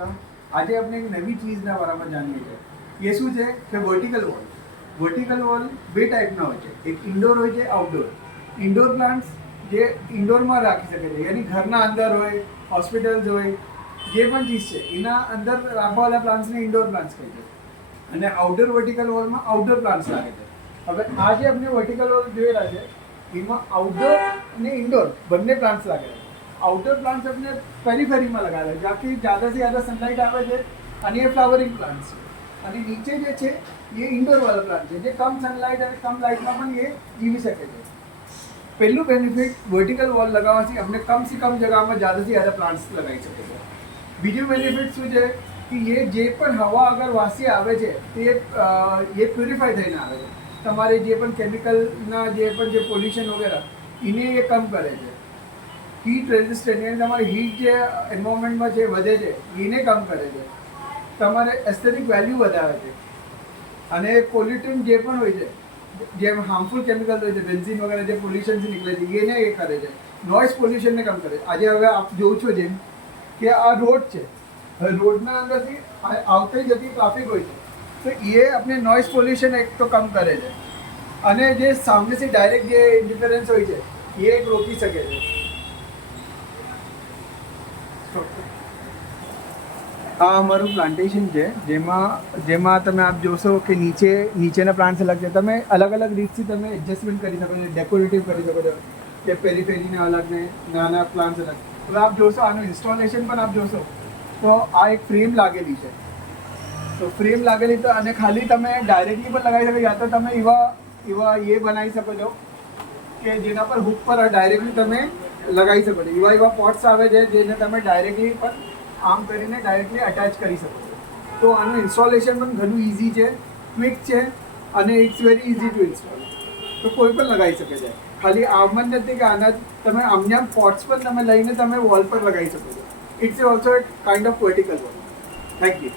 આજે આપણે એક નવી ચીજના બારામાં જાણીએ છીએ. એ શું છે કે વર્ટિકલ વોલ. વર્ટિકલ વોલ બે ટાઈપના હોય છે, એક ઇન્ડોર હોય છે, આઉટડોર. ઇન્ડોર પ્લાન્ટ્સ જે ઇન્ડોરમાં રાખી શકે છે, યાની ઘરના અંદર હોય, હોસ્પિટલ્સ હોય, જે પણ ચીજ છે એના અંદર રાખવાવાળા પ્લાન્ટ્સને ઇન્ડોર પ્લાન્ટ્સ કહે છે. અને આઉટડોર વર્ટિકલ વોલમાં આઉટડોર પ્લાન્ટ્સ લાગે છે. હવે આ જે આપણે વર્ટિકલ વોલ જોયેલા છે એમાં આઉટડોર અને ઇન્ડોર બંને પ્લાન્ટ્સ લાગે છે. आउटडोर प्लांट्स अपने पेरीफेरी में लगावे છે, जाके ज़्यादा से ज़्यादा सनलाइट આવે છે અને એ ફ્લાવરિંગ પ્લાન્ટ છે. અને નીચે જે છે એ ઇન્ડોર વાળા પ્લાન્ટ છે, જે કમ સનલાઇટ અને કમ લાઇટમાં પણ એ જીવી શકે છે. પહેલું બેનિફિટ વર્ટિકલ વોલ લગાવવાથી આપણે કમ સે કમ જગ્યામાં ज़्यादा से ज़्यादा प्लांट्स લગાવી શકે છે. બીજું બેનિફિટ શું છે કે એ જે પણ હવા અગર વાસી આવે છે તે એ પ્યુરિફાઈ થઈને આવે છે. તમારે જે પણ કેમિકલના જે પણ જે પોલ્યુશન વગેરે એને એ કમ કરે છે. હીટ રેઝિસ્ટન્ટ એટલે તમારી હીટ જે એન્વાયરમેન્ટમાં જે વધે છે એને કમ કરે છે, તમારે એસ્થેટિક વેલ્યુ વધારે છે. અને પોલ્યુટન્ટ જે પણ હોય છે, જેમ હાર્મફુલ કેમિકલ હોય છે, બેન્ઝીન વગેરે જે પોલ્યુશનથી નીકળે છે એને એ કરે છે, નોઇઝ પોલ્યુશનને કમ કરે છે. આજે હવે આપ જોઉં છો જેમ કે આ રોડ છે, હવે રોડના અંદરથી આવતી જતી ટ્રાફિક હોય છે તો એ આપણે નોઇઝ પોલ્યુશન એક તો કમ કરે છે. અને જે સામનેથી ડાયરેક્ટ જે ઇન્ટરફરન્સ હોય છે એ એક રોકી શકે છે. આ અમારું પ્લાન્ટેશન છે જેમાં તમે આપ જોશો કે નીચેના પ્લાન્ટ્સ અલગ છે. તમે અલગ અલગ રીતથી તમે એડજસ્ટમેન્ટ કરી શકો છો, ડેકોરેટિવ કરી શકો છો, કે પેરીફેરીના અલગ ને નાના પ્લાન્ટ્સ અલગ. હવે આપ જોશો આનું ઇન્સ્ટોલેશન પણ આપ જોશો તો આ એક ફ્રેમ લાગેલી છે. તો ફ્રેમ લાગેલી તો અને ખાલી તમે ડાયરેક્ટલી પણ લગાવી શકો, યા તો તમે એવા એ બનાવી શકો છો કે જેના પર હુક પર ડાયરેક્ટલી તમે લગાવી શકો છો. એવા પોટ્સ આવે છે જેને તમે ડાયરેક્ટલી પણ આમ કરીને ડાયરેક્ટલી અટેચ કરી શકો છો. તો આનું ઇન્સ્ટોલેશન પણ ઘણું ઇઝી છે, ક્વિક છે અને it's very easy to install. તો કોઈ પણ લગાવી શકે છે. ખાલી આમ જ નથી કે આના તમે આમના પોટ્સ પણ તમે લઈને તમે વોલ પર લગાવી શકો છો. It's also kind of vertical wall. Thank you.